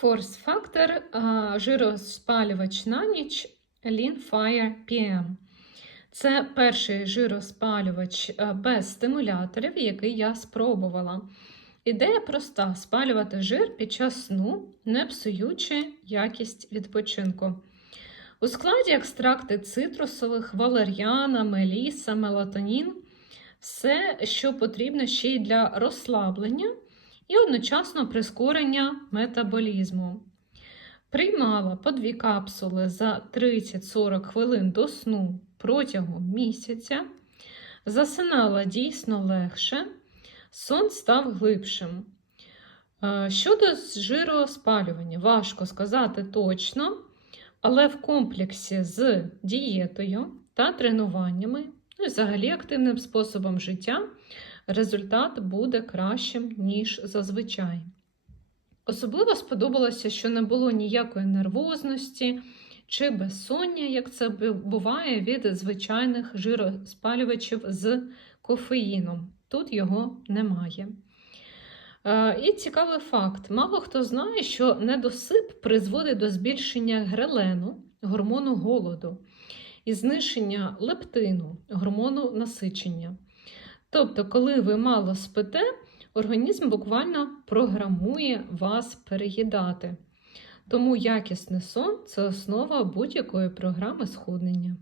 Форс-фактор жироспалювач на ніч Lean Fire PM. Це перший жироспалювач без стимуляторів, який я спробувала. Ідея проста: спалювати жир під час сну, не псуючи якість відпочинку. У складі екстракти цитрусових, валер'яна, меліса, мелатонін все, що потрібно ще й для розслаблення і одночасно прискорення метаболізму. Приймала по дві капсули за 30-40 хвилин до сну протягом місяця, засинала дійсно легше, сон став глибшим. Е, Щодо жироспалювання, важко сказати точно, але в комплексі з дієтою та тренуваннями, ну і взагалі активним способом життя, результат буде кращим, ніж зазвичай. Особливо сподобалося, що не було ніякої нервозності чи безсоння, як це буває від звичайних жироспалювачів з кофеїном. Тут його немає. Е, І цікавий факт: мало хто знає, що недосип призводить до збільшення грелену, гормону голоду, і знищення лептину, гормону насичення. Тобто, коли ви мало спите, організм буквально програмує вас переїдати. Тому якісний сон це основа будь-якої програми схуднення.